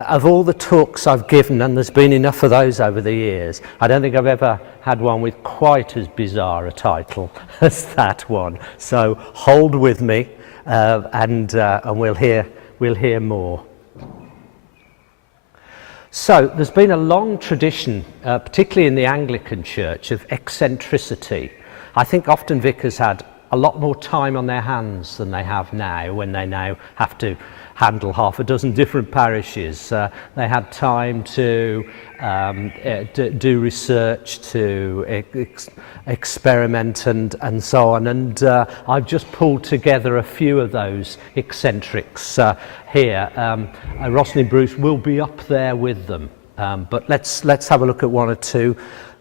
Of all the talks I've given, and there's been enough of those over the years, I don't think I've ever had one with quite as bizarre a title as that one. So hold with me, and we'll hear more. So there's been a long tradition, particularly in the Anglican Church, of eccentricity. I think often vicars had a lot more time on their hands than they have now, when they now have to handle half a dozen different parishes. They had time to do research, to experiment and so on, and I've just pulled together a few of those eccentrics here. Rosslyn Bruce will be up there with them, but let's have a look at one or two.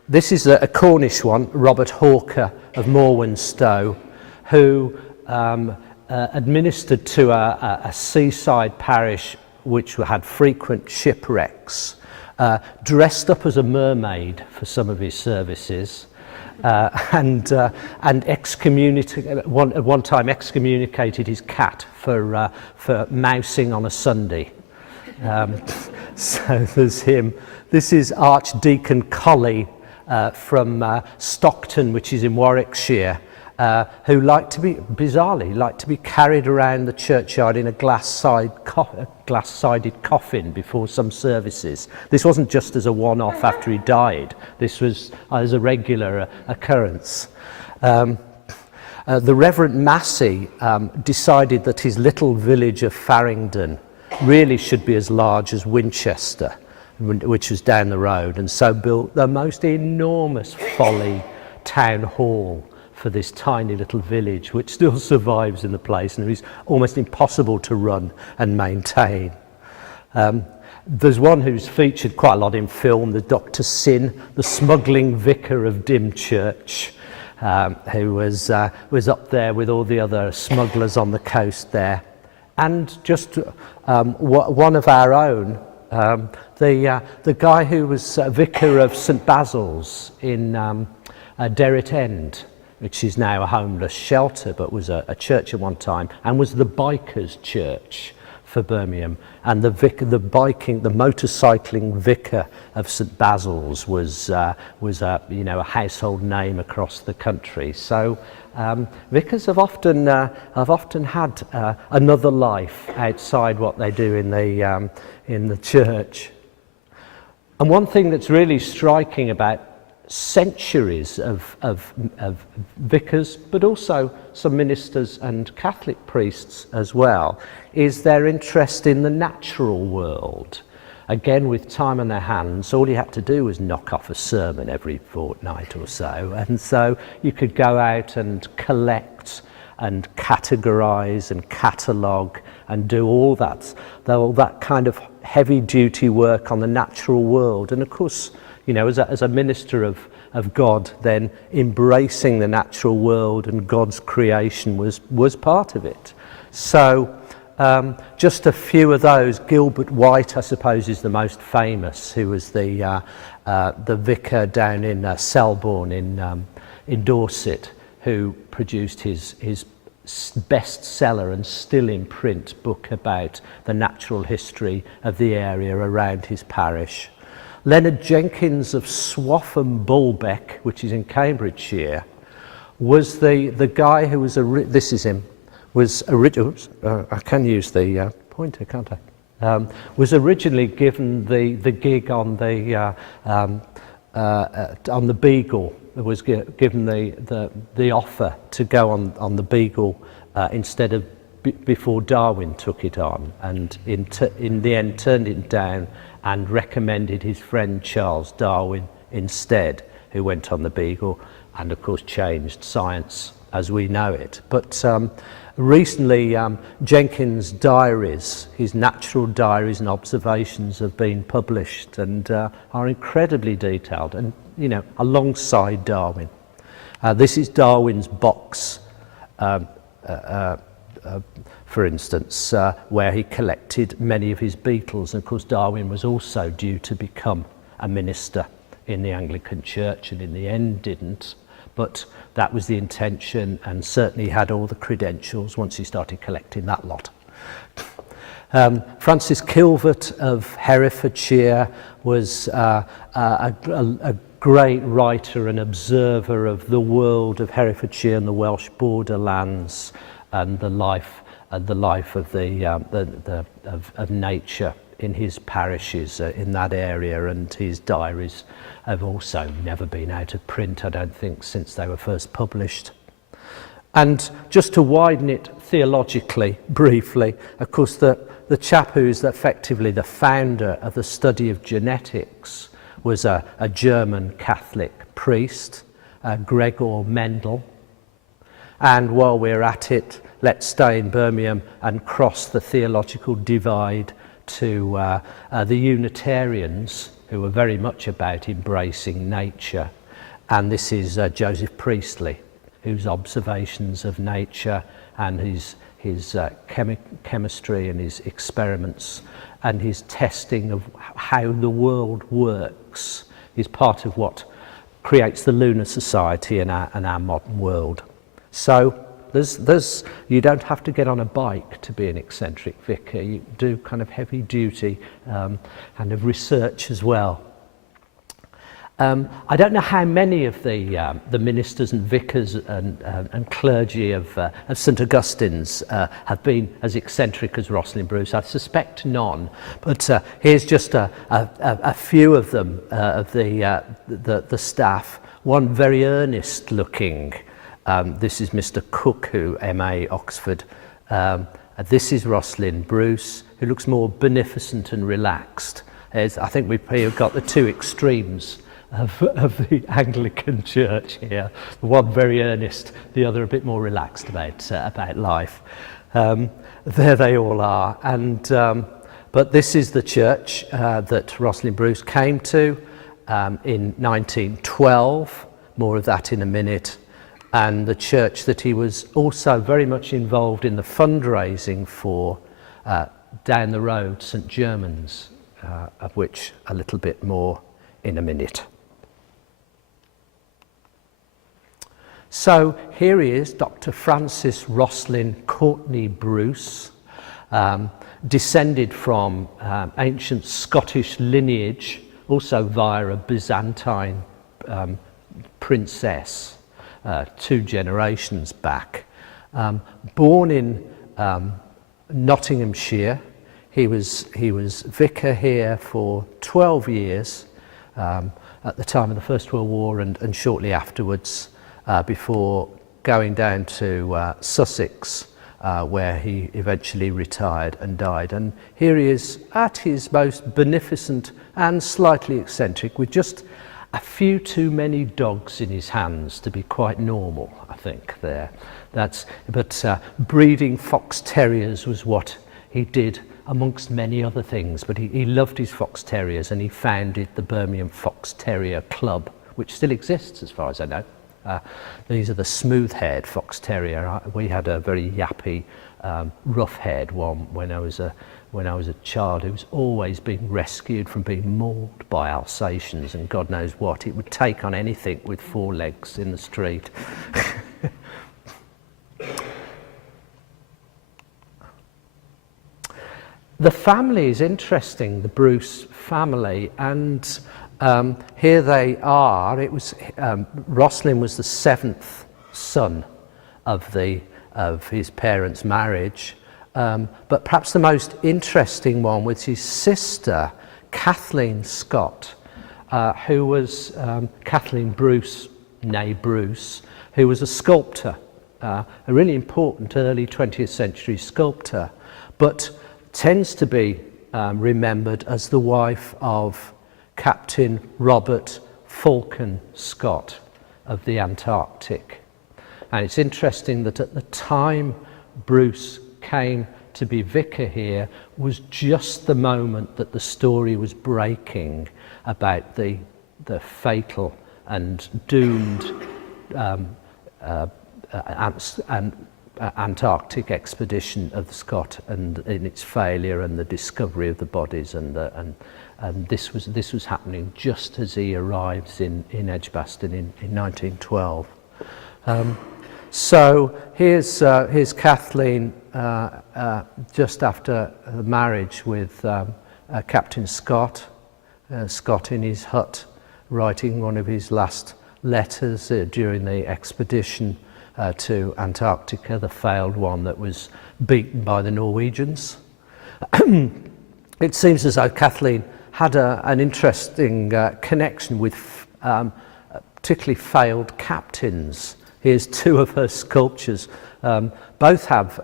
This is a Cornish one, Robert Hawker of Morwenstow, who administered to a seaside parish which had frequent shipwrecks, dressed up as a mermaid for some of his services, and at one time excommunicated his cat for mousing on a Sunday. So there's him. This is Archdeacon Colley from Stockton, which is in Warwickshire, who bizarrely liked to be carried around the churchyard in a glass-sided coffin before some services. This wasn't just as a one-off after he died. This was as a regular occurrence. The Reverend Massey decided that his little village of Farringdon really should be as large as Winchester, which was down the road, and so built the most enormous folly town hall for this tiny little village, which still survives in the place and is almost impossible to run and maintain. There's one who's featured quite a lot in film, the Dr. Sin, the smuggling vicar of Dymchurch, who was up there with all the other smugglers on the coast there. And just one of our own, the guy who was vicar of St Basil's in Derrit End, which is now a homeless shelter, but was a church at one time, and was the bikers' church for Birmingham. And the motorcycling vicar of St Basil's was a household name across the country. So vicars have often had another life outside what they do in the church. And one thing that's really striking about centuries of vicars, but also some ministers and Catholic priests as well, is their interest in the natural world. Again, with time on their hands, all you had to do was knock off a sermon every fortnight or so, and so you could go out and collect and categorise and catalogue and do all that kind of heavy-duty work on the natural world. And of course, you know, as a minister of God, then embracing the natural world and God's creation was part of it. So just a few of those. Gilbert White, I suppose, is the most famous, who was the vicar down in Selborne in Dorset, who produced his bestseller and still in print book about the natural history of the area around his parish. Leonard Jenkins of Swaffham Bulbeck, which is in Cambridgeshire, was the guy who was this is him. Was I can use the pointer, can't I? Was originally given the gig on the Beagle. Was given the offer to go on the Beagle instead of before Darwin took it on, and in the end turned it down and recommended his friend Charles Darwin instead, who went on the Beagle and of course changed science as we know it. But recently Jenkins' diaries, his natural diaries and observations, have been published and are incredibly detailed, and you know, alongside Darwin. This is Darwin's box, for instance, where he collected many of his beetles. And of course, Darwin was also due to become a minister in the Anglican Church, and in the end didn't. But that was the intention, and certainly had all the credentials once he started collecting that lot. Francis Kilvert of Herefordshire was a great writer and observer of the world of Herefordshire and the Welsh borderlands and the life of of nature in his parishes in that area, and his diaries have also never been out of print, I don't think, since they were first published. And just to widen it theologically, briefly, of course, the chap who's effectively the founder of the study of genetics was a German Catholic priest, Gregor Mendel. And while we're at it, let's stay in Birmingham and cross the theological divide to the Unitarians, who were very much about embracing nature. And this is Joseph Priestley, whose observations of nature and his chemistry and his experiments and his testing of how the world works is part of what creates the lunar society and our modern world. So you don't have to get on a bike to be an eccentric vicar. You do kind of heavy duty and of research as well. I don't know how many of the ministers and vicars and clergy of St Augustine's have been as eccentric as Rosalind Bruce. I suspect none, but here's just a few of them, of the staff. One very earnest looking. This is Mr Cook, who MA Oxford. This is Rosalind Bruce, who looks more beneficent and relaxed. I think we've got the two extremes of the Anglican Church here. The one very earnest, the other a bit more relaxed about life. There they all are. And but this is the church that Rosalind Bruce came to in 1912. More of that in a minute. And the church that he was also very much involved in the fundraising for down the road, St Germans, of which a little bit more in a minute. So here he is, Dr. Francis Roslin Courtney Bruce, descended from ancient Scottish lineage, also via a Byzantine princess, 2 generations back. Born in Nottinghamshire, he was vicar here for 12 years at the time of the First World War and shortly afterwards, before going down to Sussex, where he eventually retired and died. And here he is at his most beneficent and slightly eccentric, with just a few too many dogs in his hands to be quite normal, I think, there. But breeding fox terriers was what he did amongst many other things, but he loved his fox terriers, and he founded the Birmingham Fox Terrier Club, which still exists as far as I know. These are the smooth-haired fox terrier. We had a very yappy, rough-haired one when I was a child, who was always being rescued from being mauled by Alsatians and God knows what. It would take on anything with 4 legs in the street. The family is interesting, the Bruce family, and here they are. It was Roslin was the 7th son of his parents' marriage, but perhaps the most interesting one was his sister, Kathleen Scott, who was Kathleen Bruce, née Bruce, who was a sculptor, a really important early 20th century sculptor, but tends to be remembered as the wife of Captain Robert Falcon Scott of the Antarctic. And it's interesting that at the time Bruce came to be vicar here was just the moment that the story was breaking about the fatal and doomed Antarctic expedition of the Scott, and in its failure and the discovery of the bodies, and this was happening just as he arrives in Edgbaston in 1912. So here's Kathleen just after the marriage with Captain Scott. Scott in his hut writing one of his last letters during the expedition to Antarctica, the failed one that was beaten by the Norwegians. It seems as though Kathleen had an interesting connection with particularly failed captains. Here's two of her sculptures. Both have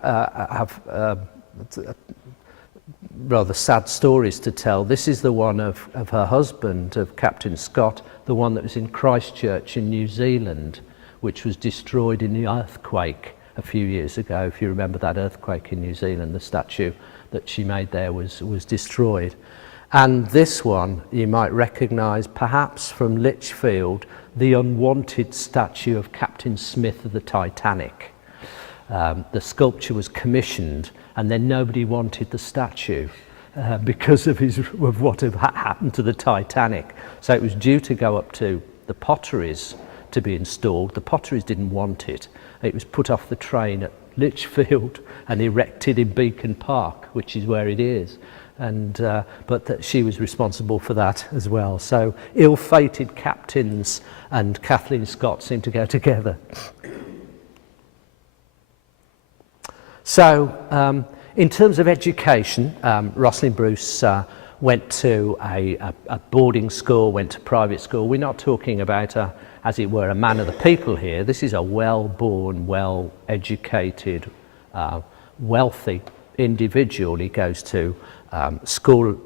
rather sad stories to tell. This is the one of her husband, of Captain Scott, the one that was in Christchurch in New Zealand, which was destroyed in the earthquake a few years ago. If you remember that earthquake in New Zealand, the statue that she made there was destroyed. And this one you might recognise perhaps from Lichfield, the unwanted statue of Captain Smith of the Titanic. The sculpture was commissioned and then nobody wanted the statue because of what had happened to the Titanic. So it was due to go up to the Potteries to be installed. The Potteries didn't want it. It was put off the train at Lichfield and erected in Beacon Park, which is where it is. And but she was responsible for that as well. So ill-fated captains and Kathleen Scott seem to go together. So in terms of education, Rosalind Bruce went to a boarding school, went to private school. We're not talking about as it were, a man of the people here. This is a well-born, well-educated, wealthy individual. He goes to school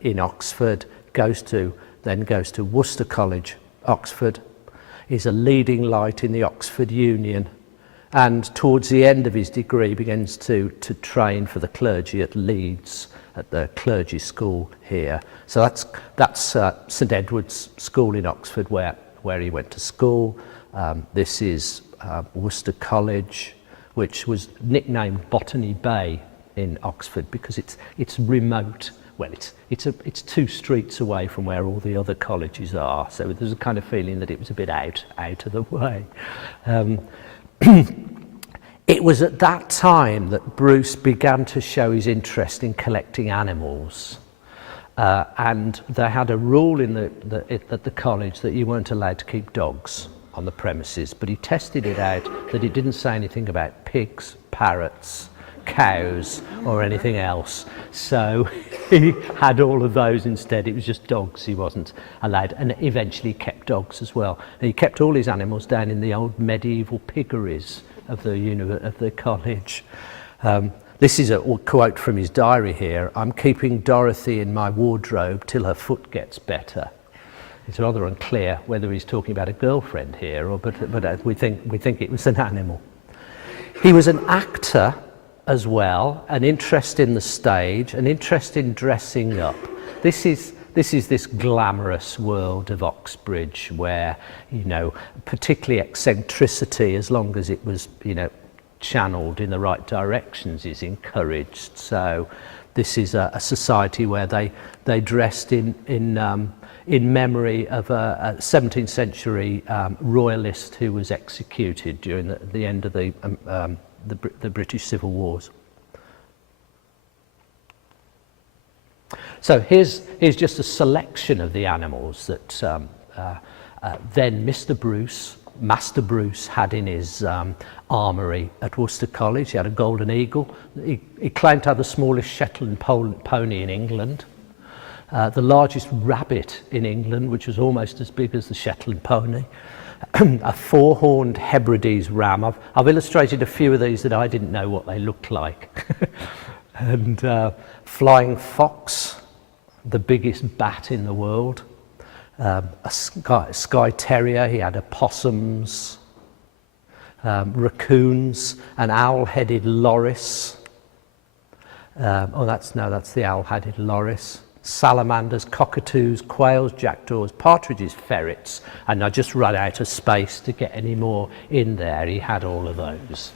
in Oxford, then goes to Worcester College, Oxford. He's a leading light in the Oxford Union, and towards the end of his degree begins to train for the clergy at Leeds, at the clergy school here. So that's St Edward's School in Oxford, where he went to school. This is Worcester College, which was nicknamed Botany Bay in Oxford because it's remote. Well, it's 2 streets away from where all the other colleges are. So there's a kind of feeling that it was a bit out of the way. It was at that time that Bruce began to show his interest in collecting animals. And they had a rule at the college that you weren't allowed to keep dogs on the premises, but he tested it out that it didn't say anything about pigs, parrots, cows or anything else. So he had all of those instead. It was just dogs he wasn't allowed, and eventually kept dogs as well. And he kept all his animals down in the old medieval piggeries of the college. This is a quote from his diary here. "I'm keeping Dorothy in my wardrobe till her foot gets better." It's rather unclear whether he's talking about a girlfriend here, but we think it was an animal. He was an actor as well, an interest in the stage, an interest in dressing up. This is this glamorous world of Oxbridge where, particularly eccentricity, as long as it was, channeled in the right directions, is encouraged. So this is a society where they dressed in memory of a 17th century royalist who was executed during the end of the British Civil Wars. So here's just a selection of the animals that then Master Bruce had in his armoury at Worcester College. He had a golden eagle. He claimed to have the smallest Shetland pony in England, the largest rabbit in England, which was almost as big as the Shetland pony, a 4-horned Hebrides ram. I've illustrated a few of these that I didn't know what they looked like. And flying fox, the biggest bat in the world, a Skye Terrier. He had opossums, raccoons, an owl-headed loris. That's the owl-headed loris. Salamanders, cockatoos, quails, jackdaws, partridges, ferrets, and I just ran out of space to get any more in there. He had all of those.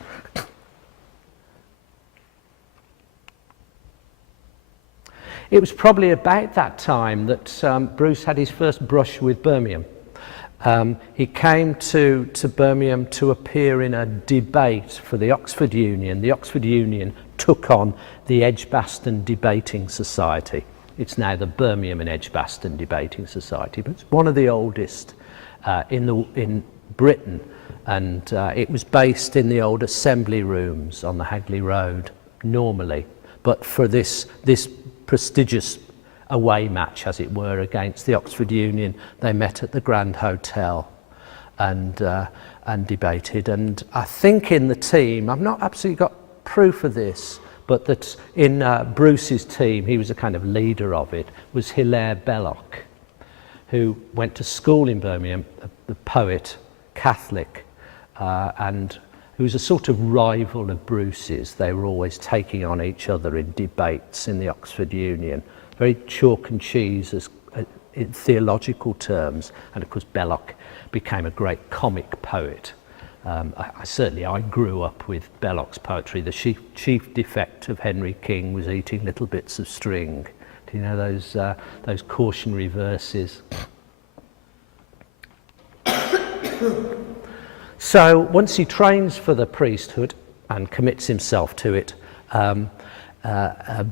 It was probably about that time that Bruce had his first brush with Birmingham. He came to Birmingham to appear in a debate for the Oxford Union. The Oxford Union took on the Edgbaston Debating Society. It's now the Birmingham and Edgbaston Debating Society, but it's one of the oldest in Britain, and it was based in the old assembly rooms on the Hagley Road normally, but for this prestigious away match, as it were, against the Oxford Union, they met at the Grand Hotel and debated. And I think in the team, I've not absolutely got proof of this, but that in Bruce's team, he was a kind of leader of it, was Hilaire Belloc, who went to school in Birmingham, the poet, Catholic, and who was a sort of rival of Bruce's. They were always taking on each other in debates in the Oxford Union. Very chalk and cheese in theological terms, and of course Belloc became a great comic poet. I grew up with Belloc's poetry. The chief defect of Henry King was eating little bits of string. Do you know those cautionary verses? So once he trains for the priesthood and commits himself to it,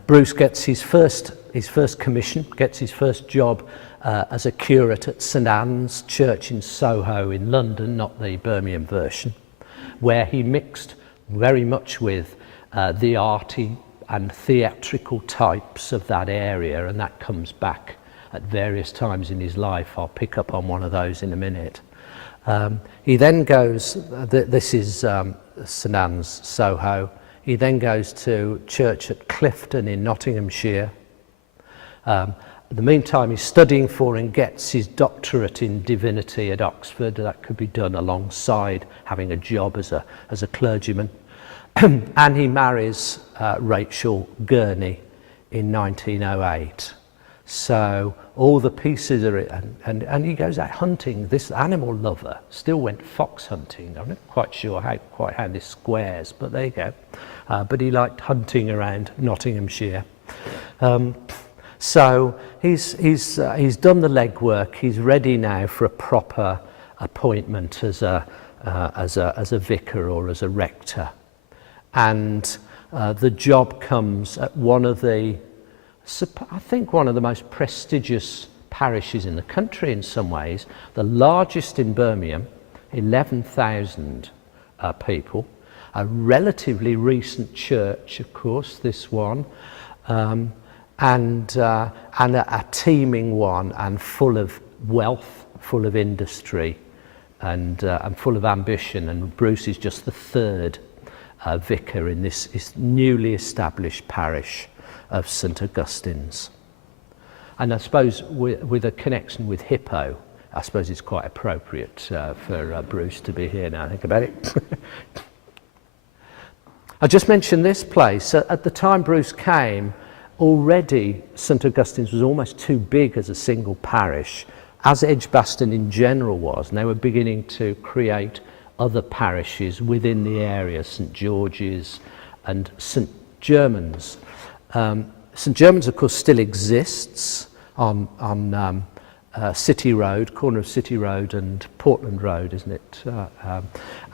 Bruce gets his first commission, gets his first job as a curate at St Anne's Church in Soho in London, not the Birmingham version, where he mixed very much with the arty and theatrical types of that area, and that comes back at various times in his life. I'll pick up on one of those in a minute. He then goes, this is St Anne's, Soho. He then goes to church at Clifton in Nottinghamshire. In the meantime, he's studying for and gets his doctorate in divinity at Oxford. That could be done alongside having a job as a clergyman. And he marries Rachel Gurney in 1908. So all the pieces are, and he goes out hunting. This animal lover still went fox hunting. I'm not quite sure quite how this squares, but there you go. But he liked hunting around Nottinghamshire. So he's done the legwork. He's ready now for a proper appointment as a vicar or as a rector, and the job comes at one of the most prestigious parishes in the country in some ways, the largest in Birmingham, 11,000 people, a relatively recent church, of course, this one, and a teeming one, and full of wealth, full of industry, and full of ambition. And Bruce is just the third vicar in this newly established parish of St Augustine's. And I suppose with a connection with Hippo, I suppose it's quite appropriate for Bruce to be here now. Think about it. I just mentioned this place. At the time Bruce came, already St Augustine's was almost too big as a single parish, as Edgbaston in general was, and they were beginning to create other parishes within the area, St George's and St Germans. St Germans, of course, still exists on City Road, corner of City Road and Portland Road, isn't it?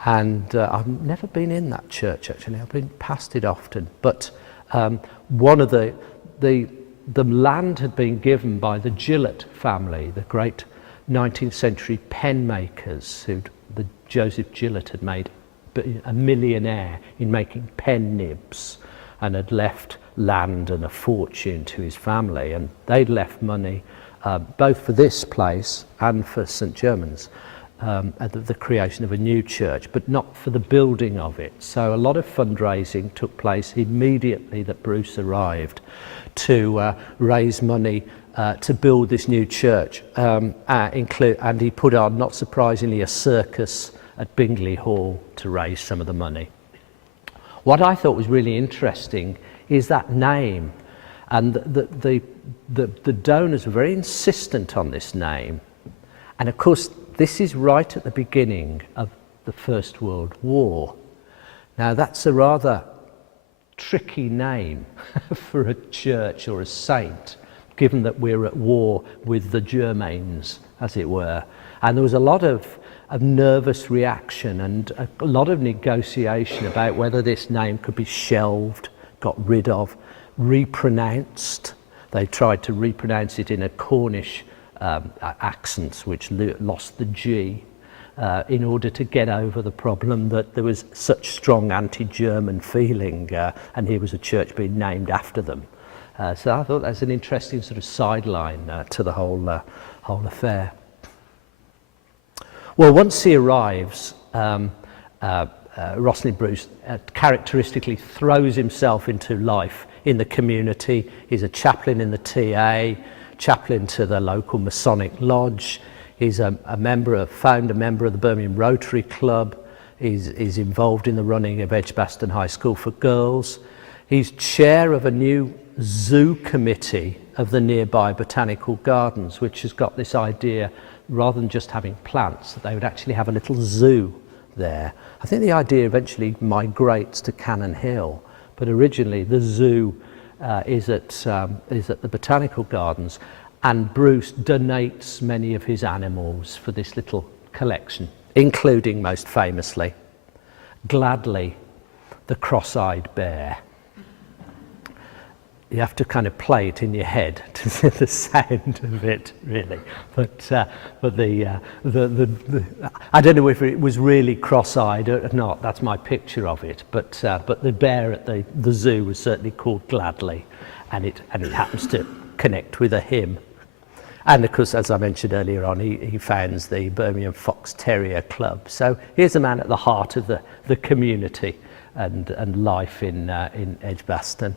And I've never been in that church, actually. I've been past it often. But one of the land had been given by the Gillett family, the great 19th century pen makers, the Joseph Gillett had made a millionaire in making pen nibs and had left land and a fortune to his family, and they'd left money both for this place and for St Germans at the creation of a new church, but not for the building of it. So a lot of fundraising took place immediately that Bruce arrived to raise money to build this new church, and he put on, not surprisingly, a circus at Bingley Hall to raise some of the money. What I thought was really interesting is that name, and the donors were very insistent on this name. And of course, this is right at the beginning of the First World War. Now, that's a rather tricky name for a church or a saint, given that we're at war with the Germains, as it were. And there was a lot of nervous reaction and a lot of negotiation about whether this name could be shelved, got rid of, repronounced. They tried to repronounce it in a Cornish accent, which lost the G, in order to get over the problem that there was such strong anti-German feeling, and here was a church being named after them. So I thought that's an interesting sort of sideline to the whole affair. Well, once he arrives, Rosslyn Bruce characteristically throws himself into life in the community. He's a chaplain in the TA, chaplain to the local Masonic Lodge. He's a founder member of the Birmingham Rotary Club. He's involved in the running of Edgbaston High School for Girls. He's chair of a new zoo committee of the nearby botanical gardens, which has got this idea, rather than just having plants, that they would actually have a little zoo there. I think the idea eventually migrates to Cannon Hill, but originally the zoo is at the botanical gardens, and Bruce donates many of his animals for this little collection, including, most famously, Gladly, the cross-eyed bear. You have to kind of play it in your head to hear the sound of it, really. But I don't know if it was really cross-eyed or not. That's my picture of it. But the bear at the zoo was certainly called Gladly, and it happens to connect with a hymn. And of course, as I mentioned earlier on, he founds the Birmingham Fox Terrier Club. So here's a man at the heart of the community and life in Edgbaston.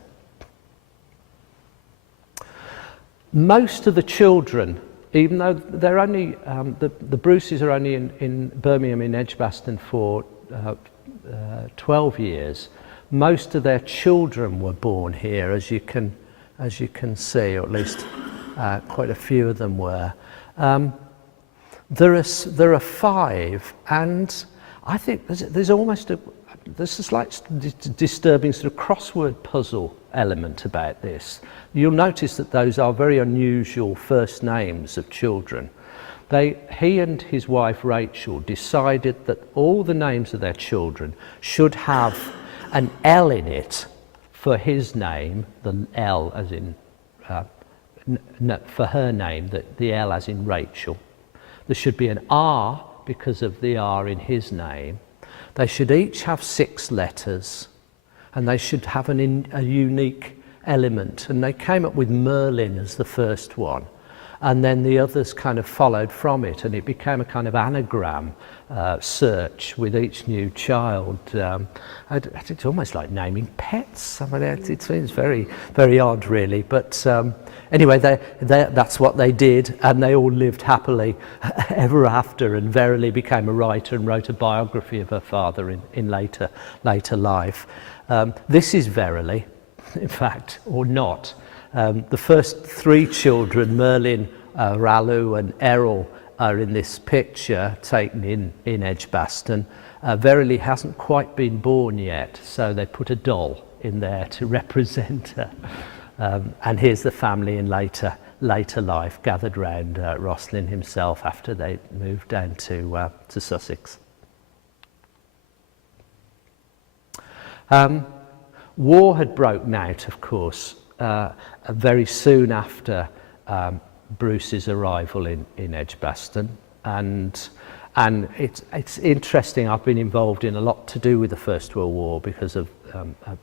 Most of the children, even though they're only, the Bruces are only in Birmingham in Edgbaston for 12 years, most of their children were born here, as you can see, or at least quite a few of them were. There are 5, and I think there's almost there's a slight disturbing sort of crossword puzzle element about this. You'll notice that those are very unusual first names of children. He and his wife Rachel decided that all the names of their children should have an L in it for his name, the L as in for her name, the L as in Rachel. There should be an R because of the R in his name. They should each have 6 letters, and they should have a unique element. And they came up with Merlin as the first one, and then the others kind of followed from it, and it became a kind of anagram search with each new child. It's almost like naming pets. I mean, it seems very, very odd, really. But anyway, that's what they did, and they all lived happily ever after, and Verily became a writer and wrote a biography of her father in later life. This is Verily, in fact, or not. The first 3 children, Merlin, Ralu and Errol, are in this picture taken in Edgbaston. Verily hasn't quite been born yet, so they put a doll in there to represent her. And here's the family in later life gathered round Rosslyn himself after they moved down to Sussex. War had broken out, of course, very soon after Bruce's arrival in Edgbaston, and it's interesting. I've been involved in a lot to do with the First World War because of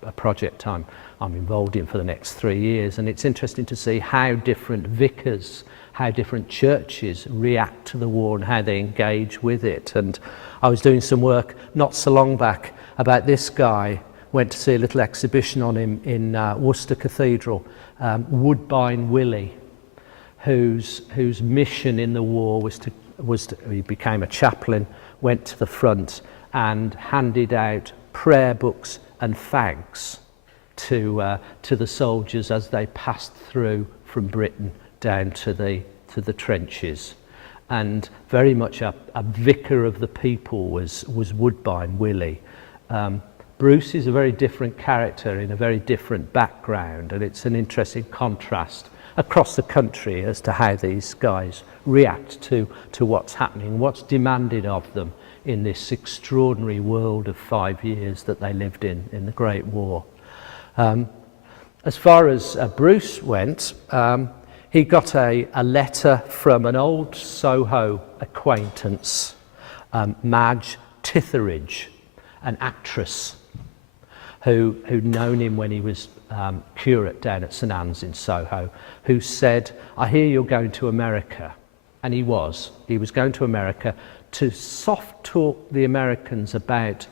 a project I'm involved in for the next 3 years, and it's interesting to see how different vicars, how different churches react to the war and how they engage with it. And I was doing some work not so long back about this guy. Went to see a little exhibition on him in Worcester Cathedral, Woodbine Willie, whose mission in the war was to he became a chaplain, went to the front and handed out prayer books and fags to the soldiers as they passed through from Britain down to the trenches. And very much a vicar of the people was Woodbine Willie. Bruce is a very different character in a very different background, and it's an interesting contrast across the country as to how these guys react to what's happening, what's demanded of them in this extraordinary world of 5 years that they lived in the Great War. As far as Bruce went, he got a letter from an old Soho acquaintance, Madge Titheridge, an actress who'd known him when he was curate down at St Anne's in Soho, who said, "I hear you're going to America." And he was going to America to soft talk the Americans about,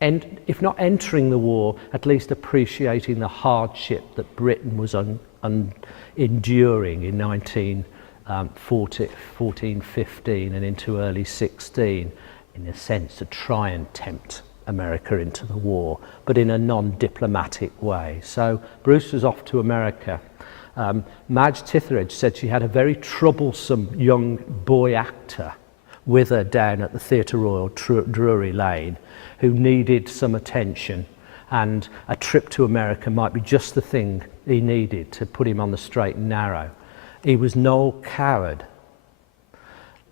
if not entering the war, at least appreciating the hardship that Britain was enduring in 1914, 15 and into early 16, in a sense to try and tempt America into the war, but in a non-diplomatic way. So Bruce was off to America. Madge Titheridge said she had a very troublesome young boy actor with her down at the Theatre Royal, Drury Lane, who needed some attention, and a trip to America might be just the thing he needed to put him on the straight and narrow. He was Noel Coward.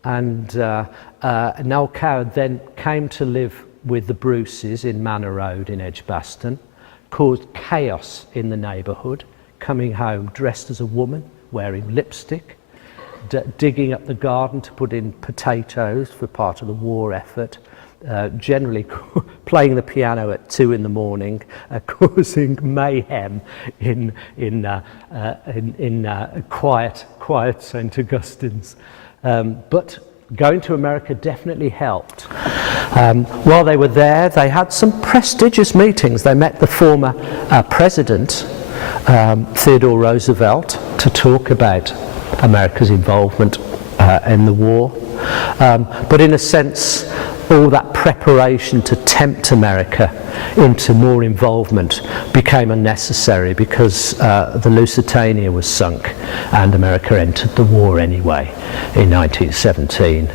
And Noel Coward then came to live with the Bruces in Manor Road in Edgbaston, caused chaos in the neighbourhood, coming home dressed as a woman, wearing lipstick, digging up the garden to put in potatoes for part of the war effort, generally playing the piano at 2 in the morning, causing mayhem in quiet St Augustine's. But going to America definitely helped. While they were there, they had some prestigious meetings. They met the former president, Theodore Roosevelt, to talk about America's involvement in the war. But in a sense, all that preparation to tempt America into more involvement became unnecessary because the Lusitania was sunk and America entered the war anyway in 1917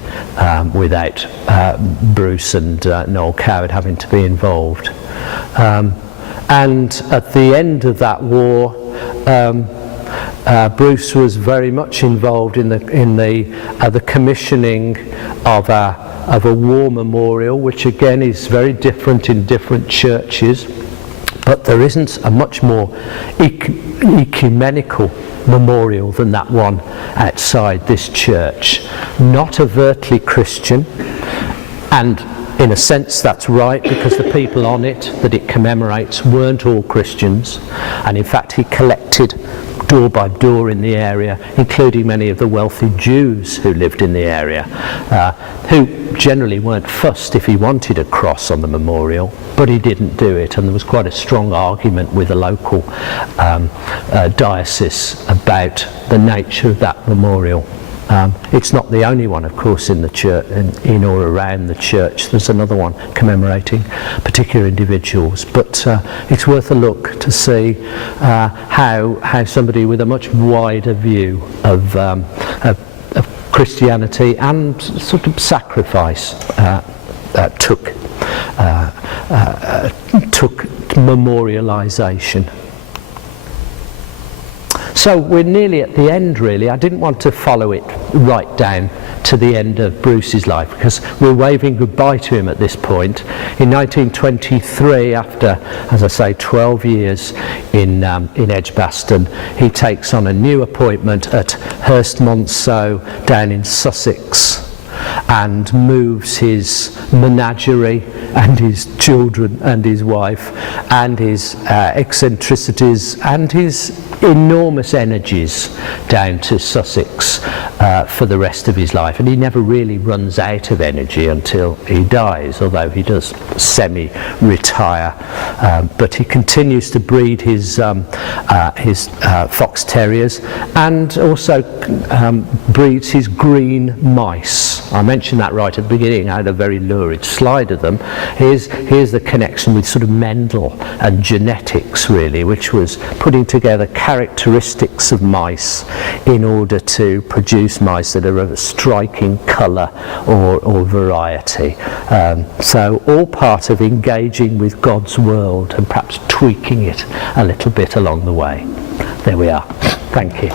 without Bruce and Noel Coward having to be involved. And at the end of that war, Bruce was very much involved in the commissioning of a war memorial, which again is very different in different churches, but there isn't a much more ecumenical memorial than that one outside this church. Not overtly Christian, and in a sense that's right, because the people on it that it commemorates weren't all Christians, and in fact he collected door by door in the area, including many of the wealthy Jews who lived in the area, who generally weren't fussed if he wanted a cross on the memorial, but he didn't do it, and there was quite a strong argument with the local diocese about the nature of that memorial. It's not the only one, of course, in the church, in or around the church. There's another one commemorating particular individuals, but it's worth a look to see how somebody with a much wider view of Christianity and sort of sacrifice took memorialisation. So we're nearly at the end, really. I didn't want to follow it right down to the end of Bruce's life because we're waving goodbye to him at this point. In 1923, after, as I say, 12 years in Edgbaston, he takes on a new appointment at Hurstmonceau down in Sussex, and moves his menagerie and his children and his wife and his eccentricities and his enormous energies down to Sussex for the rest of his life. And he never really runs out of energy until he dies, although he does semi-retire. But he continues to breed his fox terriers, and also breeds his green mice. I mentioned that right at the beginning. I had a very lurid slide of them. Here's the connection with sort of Mendel and genetics, really, which was putting together characteristics of mice in order to produce mice that are of a striking colour or variety. So all part of engaging with God's world and perhaps tweaking it a little bit along the way. There we are. Thank you.